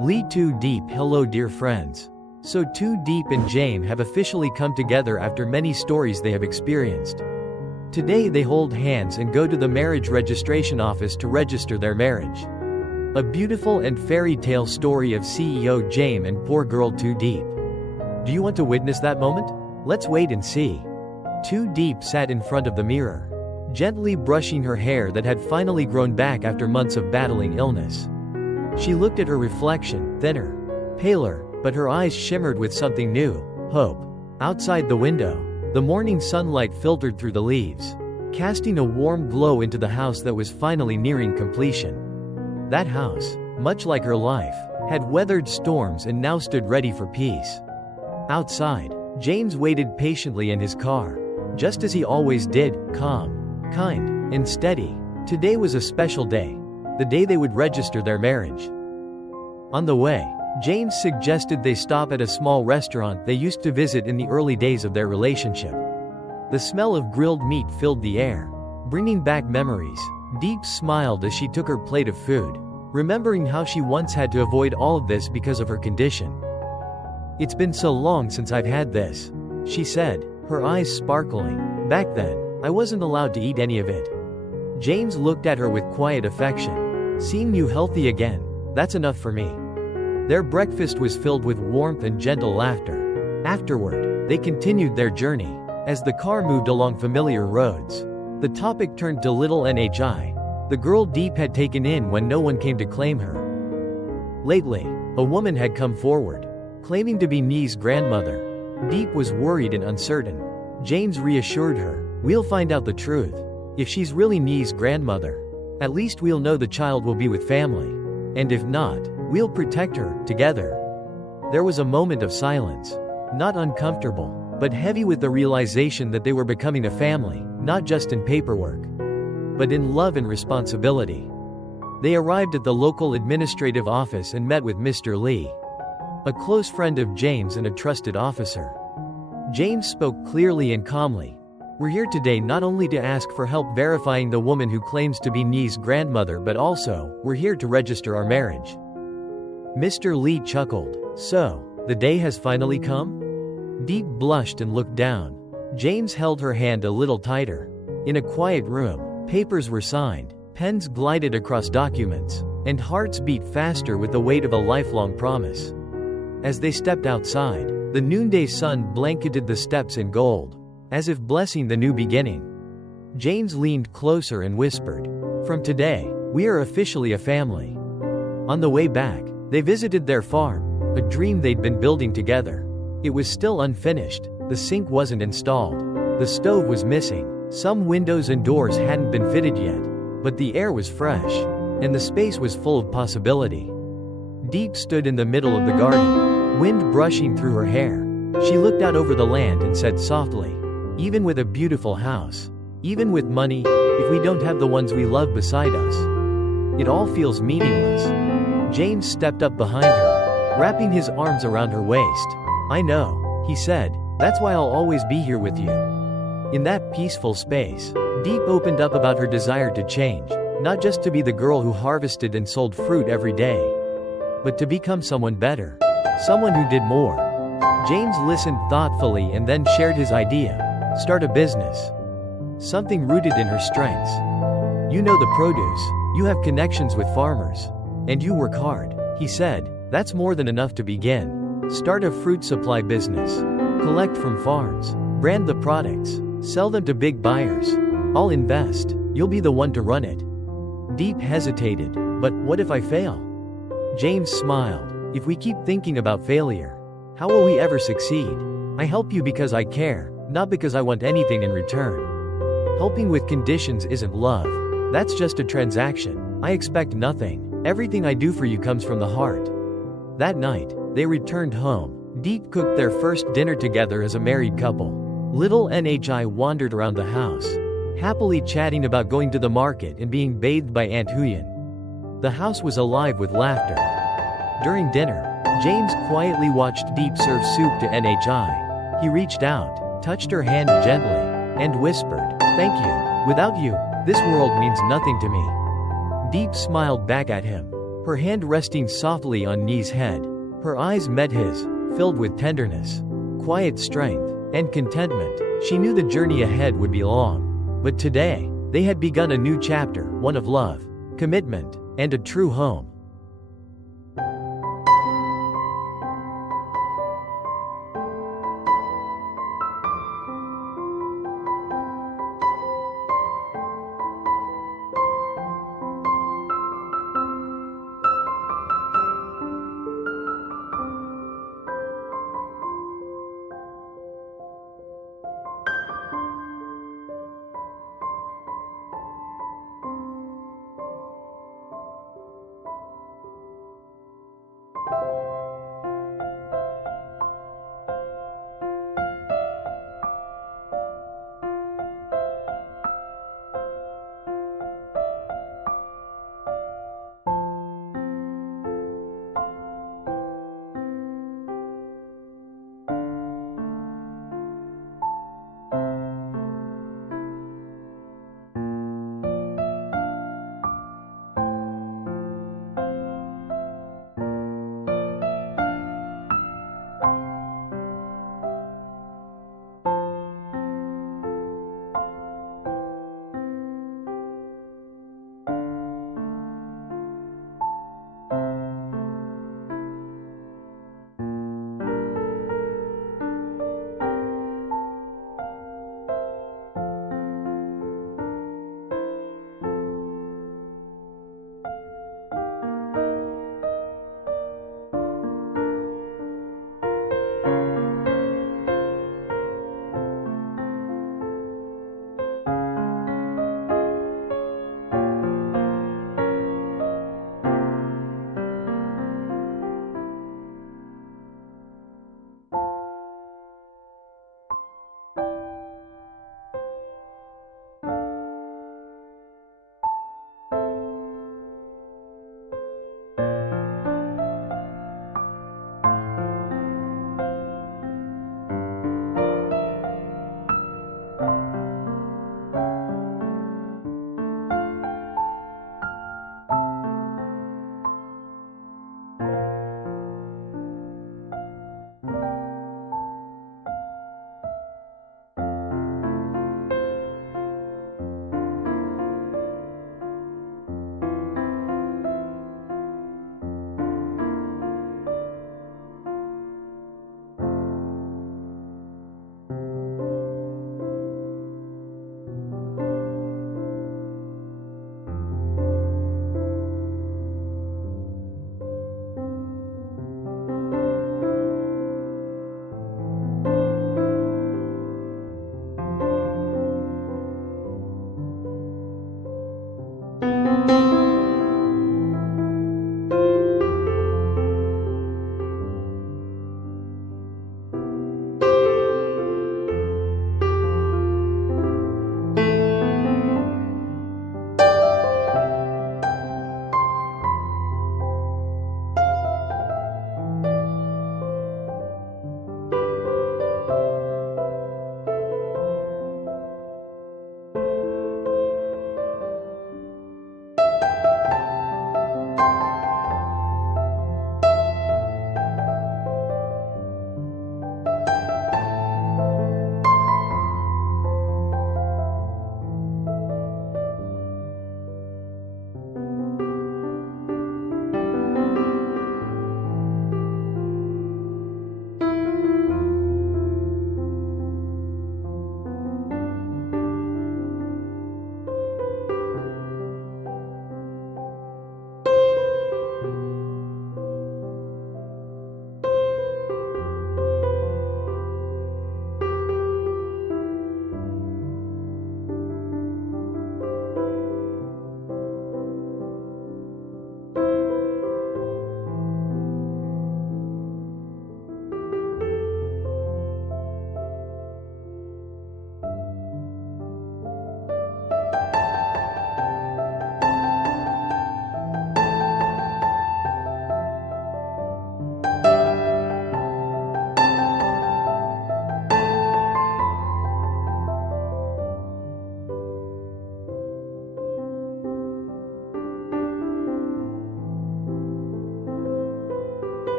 Tu Diep. Hello dear friends. So Tu Diep and Jame have officially come together after many stories they have experienced. Today they hold hands and go to the marriage registration office to register their marriage. A beautiful and fairy tale story of CEO Jame and poor girl Tu Diep. Do you want to witness that moment? Let's wait and see. Tu Diep sat in front of the mirror, gently brushing her hair that had finally grown back after months of battling illness. She looked at her reflection, thinner, paler, but her eyes shimmered with something new, hope. Outside the window, the morning sunlight filtered through the leaves, casting a warm glow into the house that was finally nearing completion. That house, much like her life, had weathered storms and now stood ready for peace. Outside, James waited patiently in his car, just as he always did, calm, kind, and steady. Today was a special day, the day they would register their marriage. On the way, James suggested they stop at a small restaurant they used to visit in the early days of their relationship. The smell of grilled meat filled the air, bringing back memories. Diep smiled as she took her plate of food, remembering how she once had to avoid all of this because of her condition. "It's been so long since I've had this," she said, her eyes sparkling. "Back then, I wasn't allowed to eat any of it." James looked at her with quiet affection. "Seeing you healthy again, that's enough for me." Their breakfast was filled with warmth and gentle laughter. Afterward, they continued their journey. As the car moved along familiar roads, the topic turned to little Nhi, the girl Diep had taken in when no one came to claim her. Lately, a woman had come forward, claiming to be Nhi's grandmother. Diep was worried and uncertain. James reassured her, "We'll find out the truth. If she's really Nhi's grandmother, at least we'll know the child will be with family. And if not, we'll protect her, together." There was a moment of silence. Not uncomfortable, but heavy with the realization that they were becoming a family, not just in paperwork, but in love and responsibility. They arrived at the local administrative office and met with Mr. Lee, a close friend of James and a trusted officer. James spoke clearly and calmly. "We're here today not only to ask for help verifying the woman who claims to be Nhi's grandmother, but also, we're here to register our marriage." Mr. Lee chuckled. "So, the day has finally come?" Diep blushed and looked down. James held her hand a little tighter. In a quiet room, papers were signed, pens glided across documents, and hearts beat faster with the weight of a lifelong promise. As they stepped outside, the noonday sun blanketed the steps in gold, as if blessing the new beginning. James leaned closer and whispered, "From today, we are officially a family." On the way back, they visited their farm, a dream they'd been building together. It was still unfinished, the sink wasn't installed, the stove was missing, some windows and doors hadn't been fitted yet, but the air was fresh, and the space was full of possibility. Diep stood in the middle of the garden, wind brushing through her hair. She looked out over the land and said softly, "Even with a beautiful house, even with money, if we don't have the ones we love beside us, it all feels meaningless." James stepped up behind her, wrapping his arms around her waist. "I know," he said, "that's why I'll always be here with you." In that peaceful space, Diep opened up about her desire to change, not just to be the girl who harvested and sold fruit every day, but to become someone better, someone who did more. James listened thoughtfully and then shared his idea: start a business. Something rooted in her strengths. "You know the produce, you have connections with farmers, and you work hard," he said. "That's more than enough to begin. Start a fruit supply business. Collect from farms, brand the products, sell them to big buyers. I'll invest, you'll be the one to run it." Diep hesitated. "But what if I fail?" James smiled. "If we keep thinking about failure, how will we ever succeed? I help you because I care, not because I want anything in return. Helping with conditions isn't love. That's just a transaction. I expect nothing. Everything I do for you comes from the heart." That night, they returned home. Diep cooked their first dinner together as a married couple. Little Nhi wandered around the house, happily chatting about going to the market and being bathed by Aunt Huyen. The house was alive with laughter. During dinner, James quietly watched Diep serve soup to Nhi. He reached out, touched her hand gently, and whispered, "Thank you. Without you, this world means nothing to me." Diep smiled back at him. her hand resting softly on Ni's head. Her eyes met his, filled with tenderness, quiet strength, and contentment. She knew the journey ahead would be long. But today, they had begun a new chapter, one of love, commitment, and a true home.